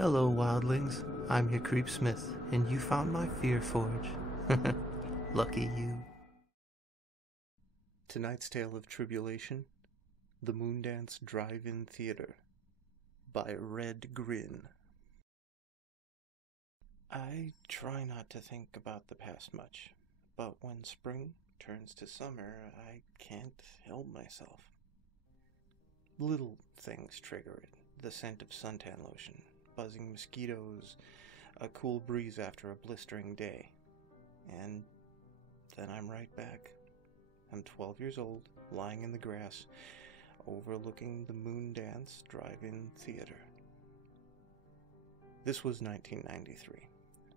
Hello, wildlings. I'm your Creep Smith, and you found my Fear Forge. Lucky you. Tonight's tale of tribulation, The Moondance Drive-In Theater, by Red-Grin. I try not to think about the past much, but when spring turns to summer, I can't help myself. Little things trigger it. The scent of suntan lotion, buzzing mosquitoes, a cool breeze after a blistering day. And then I'm right back. I'm 12 years old, lying in the grass, overlooking the Moondance Drive-In Theater. This was 1993.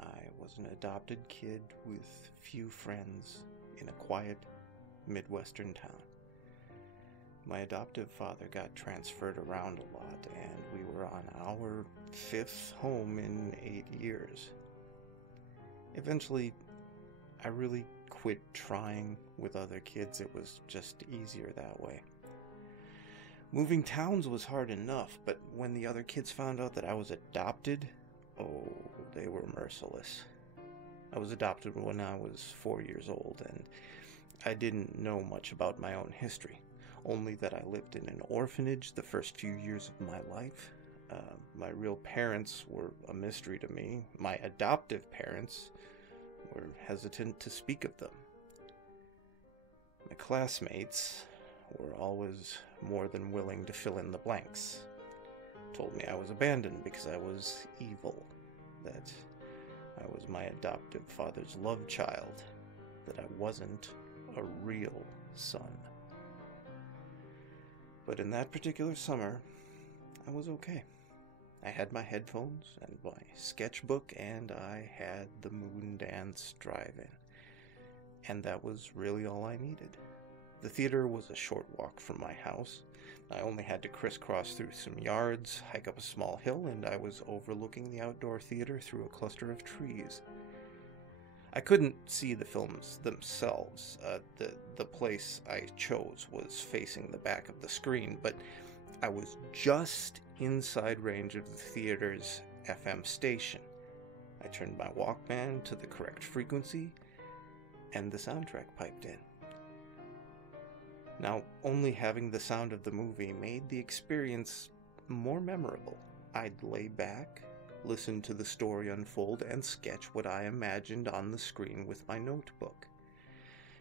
I was an adopted kid with few friends in a quiet Midwestern town. My adoptive father got transferred around a lot, and we were on our 5th home in 8 years. Eventually, I really quit trying with other kids. It was just easier that way. Moving towns was hard enough, but when the other kids found out that I was adopted, oh, they were merciless. I was adopted when I was 4 years old, and I didn't know much about my own history. Only that I lived in an orphanage the first few years of my life. My real parents were a mystery to me. My adoptive parents were hesitant to speak of them. My classmates were always more than willing to fill in the blanks. Told me I was abandoned because I was evil, that I was my adoptive father's love child, that I wasn't a real son. But in that particular summer, I was okay. I had my headphones and my sketchbook, and I had the Moondance Drive-In. And that was really all I needed. The theater was a short walk from my house. I only had to crisscross through some yards, hike up a small hill, and I was overlooking the outdoor theater through a cluster of trees. I couldn't see the films themselves. The place I chose was facing the back of the screen, but I was just inside range of the theater's FM station. I turned my Walkman to the correct frequency, and the soundtrack piped in. Now, only having the sound of the movie made the experience more memorable. I'd lay back, listen to the story unfold, and sketch what I imagined on the screen with my notebook.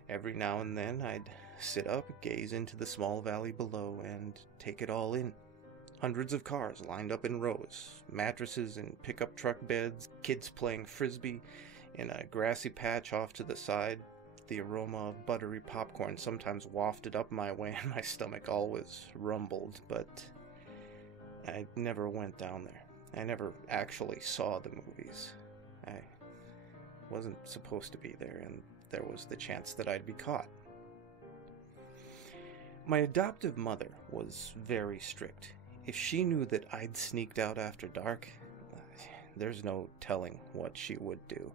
Every now and then I'd sit up, gaze into the small valley below, and take it all in. Hundreds of cars lined up in rows, mattresses in pickup truck beds, kids playing frisbee in a grassy patch off to the side. The aroma of buttery popcorn sometimes wafted up my way, and my stomach always rumbled, but I never went down there. I never actually saw the movies. I wasn't supposed to be there, and there was the chance that I'd be caught. My adoptive mother was very strict. If she knew that I'd sneaked out after dark, there's no telling what she would do.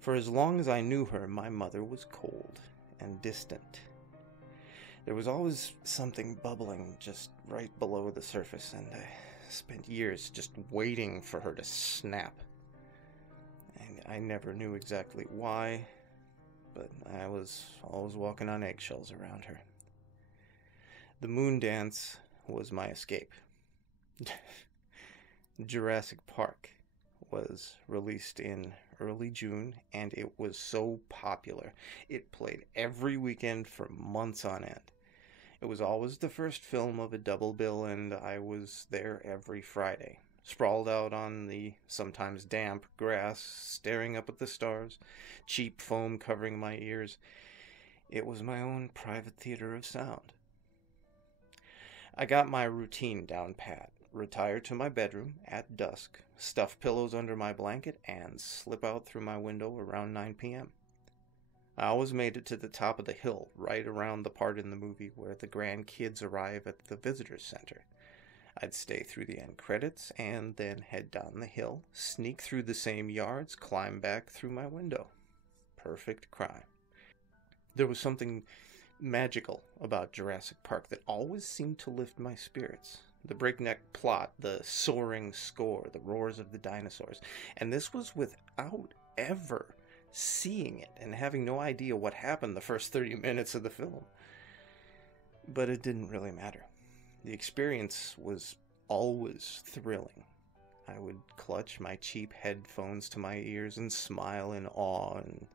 For as long as I knew her, my mother was cold and distant. There was always something bubbling just right below the surface, and I spent years just waiting for her to snap. And I never knew exactly why, but I was always walking on eggshells around her. The Moondance was my escape. Jurassic Park was released in early June, and it was so popular. It played every weekend for months on end. It was always the first film of a double bill, and I was there every Friday, sprawled out on the sometimes damp grass, staring up at the stars, cheap foam covering my ears. It was my own private theater of sound. I got my routine down pat. Retire to my bedroom at dusk, stuff pillows under my blanket, and slip out through my window around 9 p.m. I always made it to the top of the hill, right around the part in the movie where the grandkids arrive at the visitor's center. I'd stay through the end credits, and then head down the hill, sneak through the same yards, climb back through my window. Perfect crime. There was something magical about Jurassic Park that always seemed to lift my spirits. The breakneck plot, the soaring score, the roars of the dinosaurs. And this was without ever seeing it and having no idea what happened the first 30 minutes of the film. But it didn't really matter. The experience was always thrilling. I would clutch my cheap headphones to my ears and smile in awe and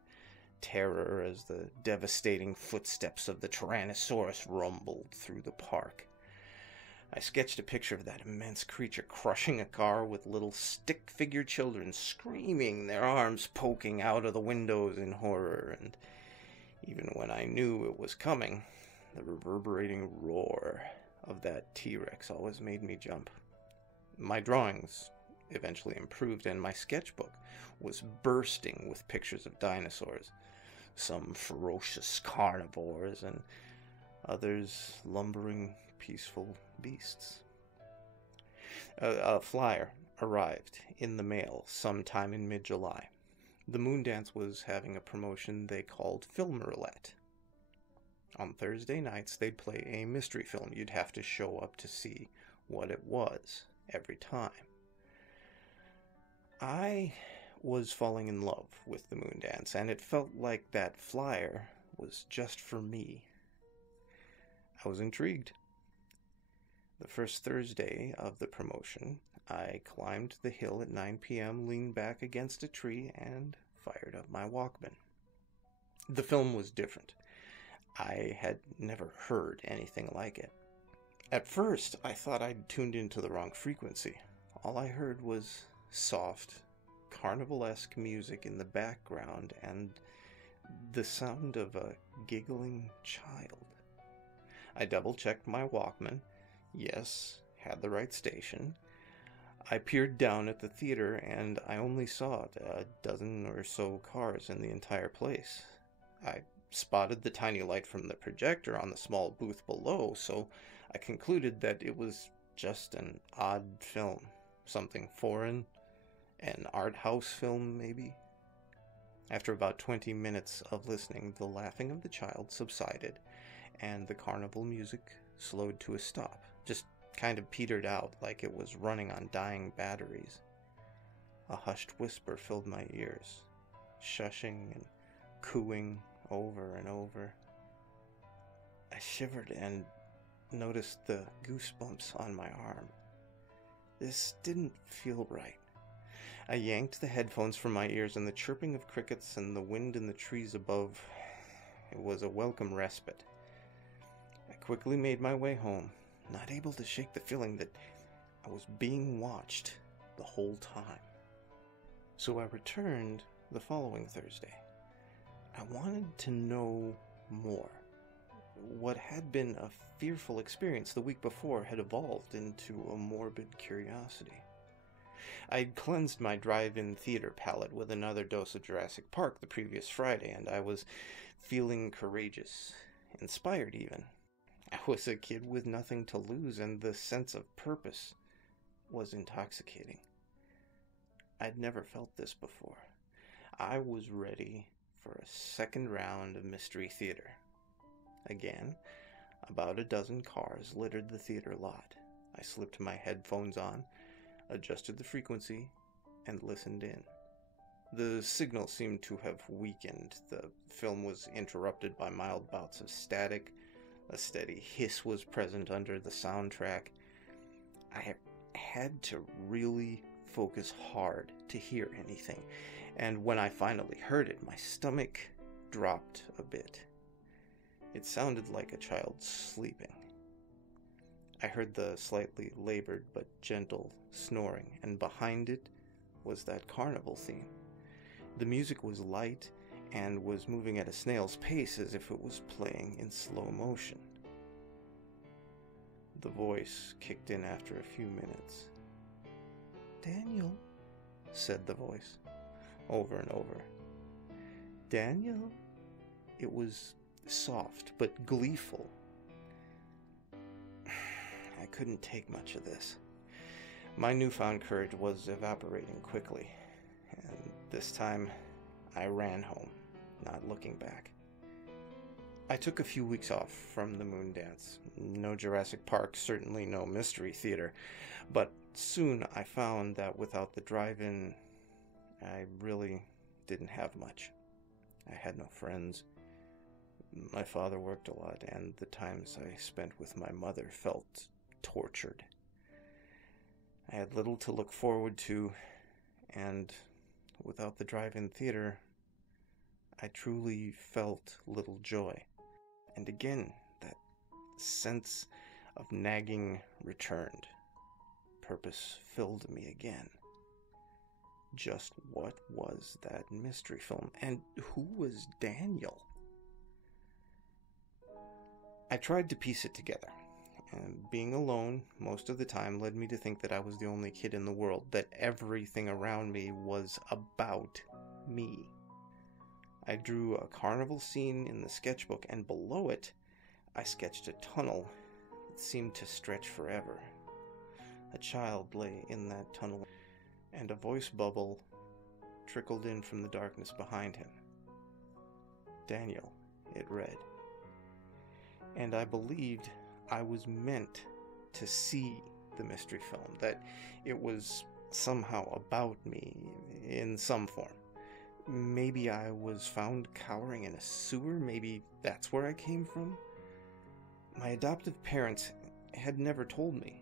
terror as the devastating footsteps of the Tyrannosaurus rumbled through the park. I sketched a picture of that immense creature crushing a car with little stick-figured children screaming, their arms poking out of the windows in horror, and even when I knew it was coming, the reverberating roar of that T-Rex always made me jump. My drawings eventually improved, and my sketchbook was bursting with pictures of dinosaurs, some ferocious carnivores and others lumbering, peaceful beasts. A flyer arrived in the mail sometime in mid-July. The Moondance was having a promotion they called Film Roulette. On Thursday nights, they'd play a mystery film. You'd have to show up to see what it was every time. I was falling in love with the Moondance, and it felt like that flyer was just for me. I was intrigued. The first Thursday of the promotion, I climbed the hill at 9 p.m., leaned back against a tree, and fired up my Walkman. The film was different. I had never heard anything like it. At first, I thought I'd tuned into the wrong frequency. All I heard was soft, carnival-esque music in the background and the sound of a giggling child. I double-checked my Walkman. Yes, had the right station. I peered down at the theater, and I only saw a dozen or so cars in the entire place. I spotted the tiny light from the projector on the small booth below, so I concluded that it was just an odd film. Something foreign, an art house film, maybe. After about 20 minutes of listening, the laughing of the child subsided, and the carnival music slowed to a stop. Just kind of petered out like it was running on dying batteries. A hushed whisper filled my ears, shushing and cooing over and over. I shivered and noticed the goosebumps on my arm. This didn't feel right. I yanked the headphones from my ears, and the chirping of crickets and the wind in the trees above, it was a welcome respite. I quickly made my way home, not able to shake the feeling that I was being watched the whole time. So I returned the following Thursday. I wanted to know more. What had been a fearful experience the week before had evolved into a morbid curiosity. I'd cleansed my drive-in theater palate with another dose of Jurassic Park the previous Friday, and I was feeling courageous, inspired even. I was a kid with nothing to lose, and the sense of purpose was intoxicating. I'd never felt this before. I was ready for a second round of Mystery Theater. Again, about a dozen cars littered the theater lot. I slipped my headphones on, adjusted the frequency, and listened in. The signal seemed to have weakened. The film was interrupted by mild bouts of static. A steady hiss was present under the soundtrack. I had to really focus hard to hear anything, and when I finally heard it, my stomach dropped a bit. It sounded like a child sleeping. I heard the slightly labored but gentle snoring, and behind it was that carnival theme. The music was light and was moving at a snail's pace as if it was playing in slow motion. The voice kicked in after a few minutes. "Daniel," said the voice, over and over. "Daniel?" It was soft but gleeful. I couldn't take much of this. My newfound courage was evaporating quickly, and this time I ran home, not looking back. I took a few weeks off from the Moondance. No Jurassic Park, certainly no Mystery Theater, but soon I found that without the drive-in, I really didn't have much. I had no friends. My father worked a lot, and the times I spent with my mother felt tortured. I had little to look forward to, and without the drive-in theater, I truly felt little joy. And again, that sense of nagging returned. Purpose filled me again. Just what was that mystery film? And who was Daniel? I tried to piece it together, and being alone most of the time led me to think that I was the only kid in the world, that everything around me was about me. I drew a carnival scene in the sketchbook, and below it, I sketched a tunnel that seemed to stretch forever. A child lay in that tunnel, and a voice bubble trickled in from the darkness behind him. Daniel, it read. And I believed I was meant to see the mystery film, that it was somehow about me in some form. Maybe I was found cowering in a sewer, maybe that's where I came from. My adoptive parents had never told me.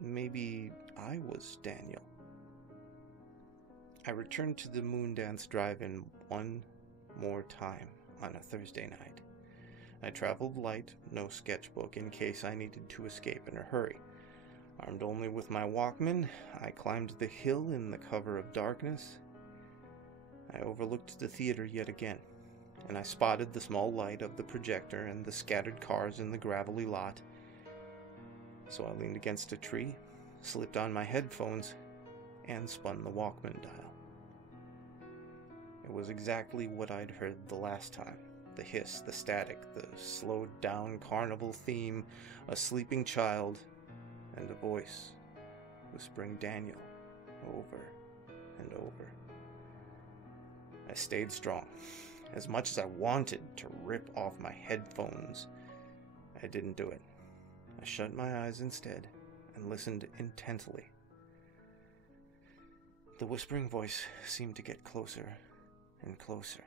Maybe I was Daniel. I returned to the Moondance drive-in one more time on a Thursday night. I traveled light, no sketchbook, in case I needed to escape in a hurry. Armed only with my Walkman, I climbed the hill in the cover of darkness. I overlooked the theater yet again, and I spotted the small light of the projector and the scattered cars in the gravelly lot. So I leaned against a tree, slipped on my headphones, and spun the Walkman dial. It was exactly what I'd heard the last time. The hiss, the static, the slowed-down carnival theme, a sleeping child, and a voice whispering Daniel over and over. I stayed strong. As much as I wanted to rip off my headphones, I didn't do it. I shut my eyes instead and listened intently. The whispering voice seemed to get closer and closer.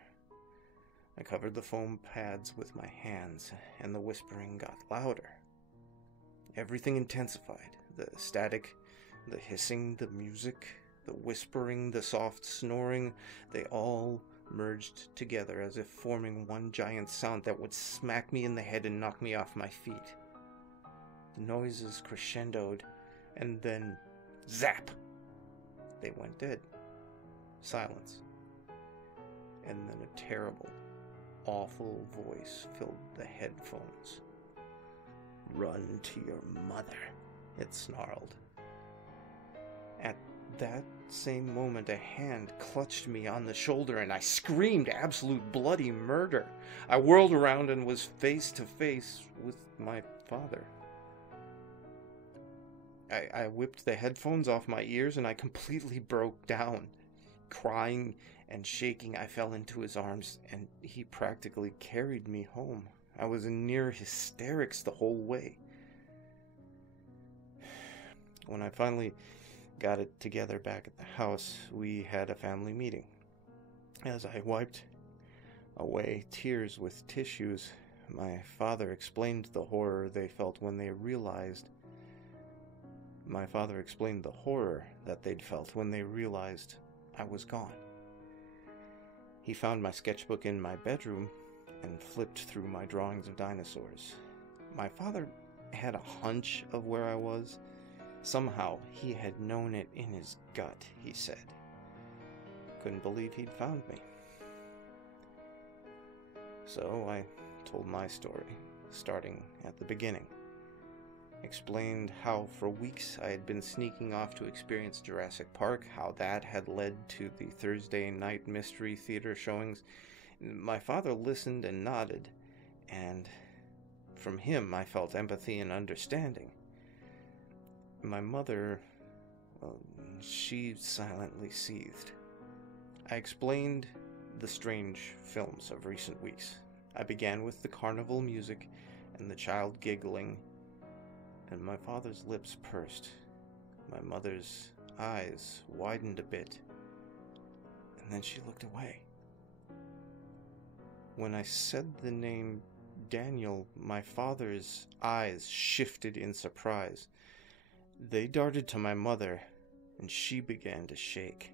I covered the foam pads with my hands, and the whispering got louder. Everything intensified. The static, the hissing, the music, the whispering, the soft snoring, they all merged together as if forming one giant sound that would smack me in the head and knock me off my feet. The noises crescendoed, and then zap! They went dead. Silence. And then a terrible, awful voice filled the headphones. "Run to your mother," it snarled. At that same moment, a hand clutched me on the shoulder, and I screamed absolute bloody murder. I whirled around and was face to face with my father. I whipped the headphones off my ears, and I completely broke down. Crying and shaking, I fell into his arms, and he practically carried me home. I was in near hysterics the whole way. When I finally got it together back at the house, we had a family meeting. As I wiped away tears with tissues, my father explained the horror they felt when they realized that they'd felt when they realized I was gone. He found my sketchbook in my bedroom and flipped through my drawings of dinosaurs. My father had a hunch of where I was. Somehow he had known it in his gut, he said. Couldn't believe he'd found me. So I told my story, starting at the beginning. Explained how for weeks I had been sneaking off to experience Jurassic Park, how that had led to the Thursday night mystery theater showings. My father listened and nodded, and from him I felt empathy and understanding. My mother, well, she silently seethed. I explained the strange films of recent weeks. I began with the carnival music and the child giggling, and my father's lips pursed. My mother's eyes widened a bit, and then she looked away. When I said the name Daniel, my father's eyes shifted in surprise. They darted to my mother, and she began to shake.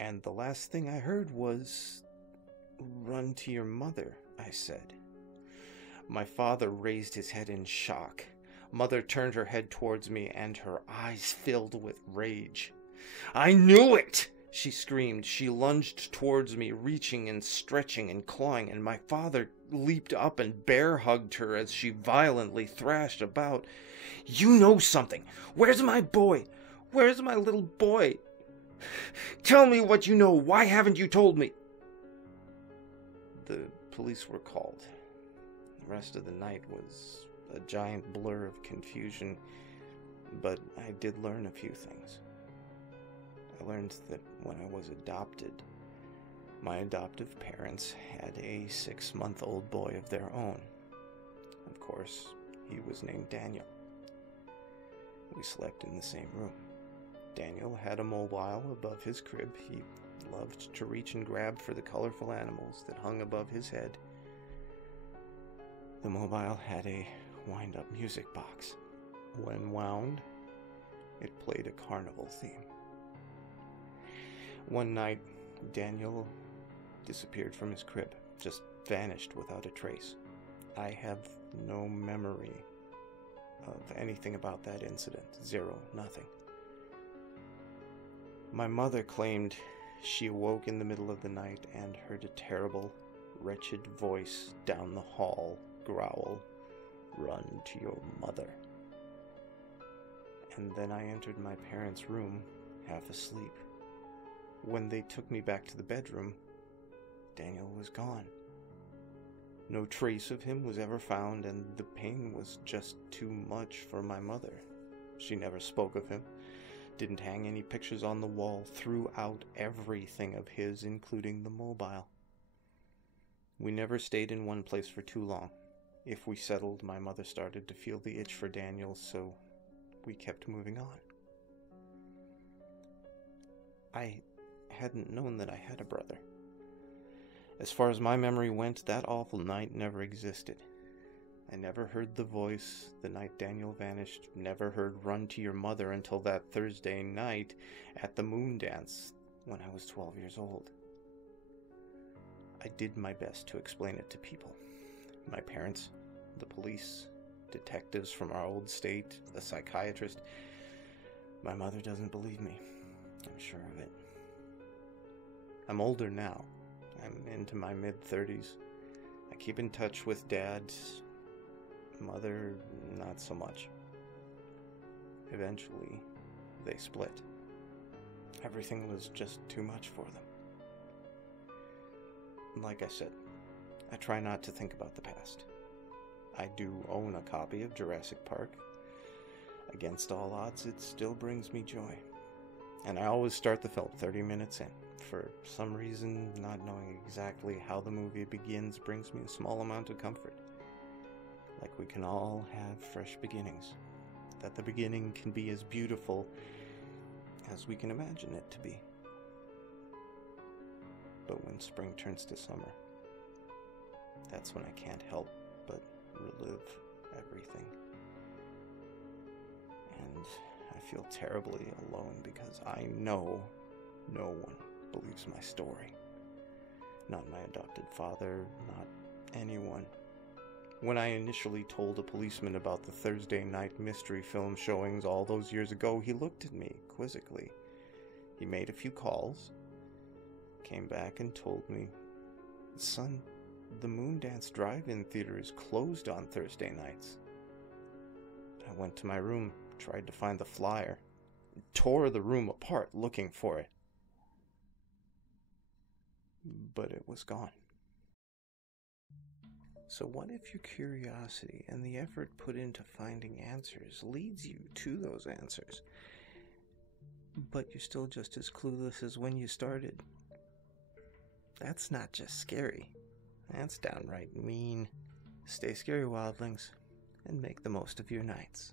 And the last thing I heard was, "Run to your mother," I said. My father raised his head in shock. Mother turned her head towards me, and her eyes filled with rage. "I knew it!" she screamed. She lunged towards me, reaching and stretching and clawing, and my father leaped up and bear-hugged her as she violently thrashed about. "You know something! Where's my boy? Where's my little boy? Tell me what you know! Why haven't you told me?" The police were called. The rest of the night was a giant blur of confusion, but I did learn a few things. I learned that when I was adopted, my adoptive parents had a 6-month-old boy of their own. Of course, he was named Daniel. We slept in the same room. Daniel had a mobile above his crib. He loved to reach and grab for the colorful animals that hung above his head. The mobile had a wind-up music box. When wound, it played a carnival theme. One night, Daniel disappeared from his crib, just vanished without a trace. I have no memory of anything about that incident. Zero, nothing. My mother claimed she awoke in the middle of the night and heard a terrible, wretched voice down the hall growl, "Run to your mother." And then I entered my parents' room, half asleep. When they took me back to the bedroom, Daniel was gone. No trace of him was ever found, and the pain was just too much for my mother. She never spoke of him, didn't hang any pictures on the wall, threw out everything of his, including the mobile. We never stayed in one place for too long. If we settled, my mother started to feel the itch for Daniel, so we kept moving on. I hadn't known that I had a brother. As far as my memory went, that awful night never existed. I never heard the voice the night Daniel vanished, never heard "Run to your mother" until that Thursday night at the Moondance when I was 12 years old. I did my best to explain it to people. My parents, the police, detectives from our old state, a psychiatrist. My mother doesn't believe me. I'm sure of it. I'm older now. I'm into my mid-30s. I keep in touch with Dad. Mother, not so much. Eventually, they split. Everything was just too much for them. Like I said, I try not to think about the past. I do own a copy of Jurassic Park. Against all odds, it still brings me joy. And I always start the film 30 minutes in. For some reason, not knowing exactly how the movie begins brings me a small amount of comfort. Like we can all have fresh beginnings. That the beginning can be as beautiful as we can imagine it to be. But when spring turns to summer, that's when I can't help but relive everything. And I feel terribly alone because I know no one believes my story. Not my adopted father, not anyone. When I initially told a policeman about the Thursday night mystery film showings all those years ago, he looked at me quizzically. He made a few calls, came back and told me, "Son, the Moondance drive-in theater is closed on Thursday nights." I went to my room, tried to find the flyer, tore the room apart looking for it. But it was gone. So what if your curiosity and the effort put into finding answers leads you to those answers, but you're still just as clueless as when you started? That's not just scary. That's downright mean. Stay scary, wildlings, and make the most of your nights.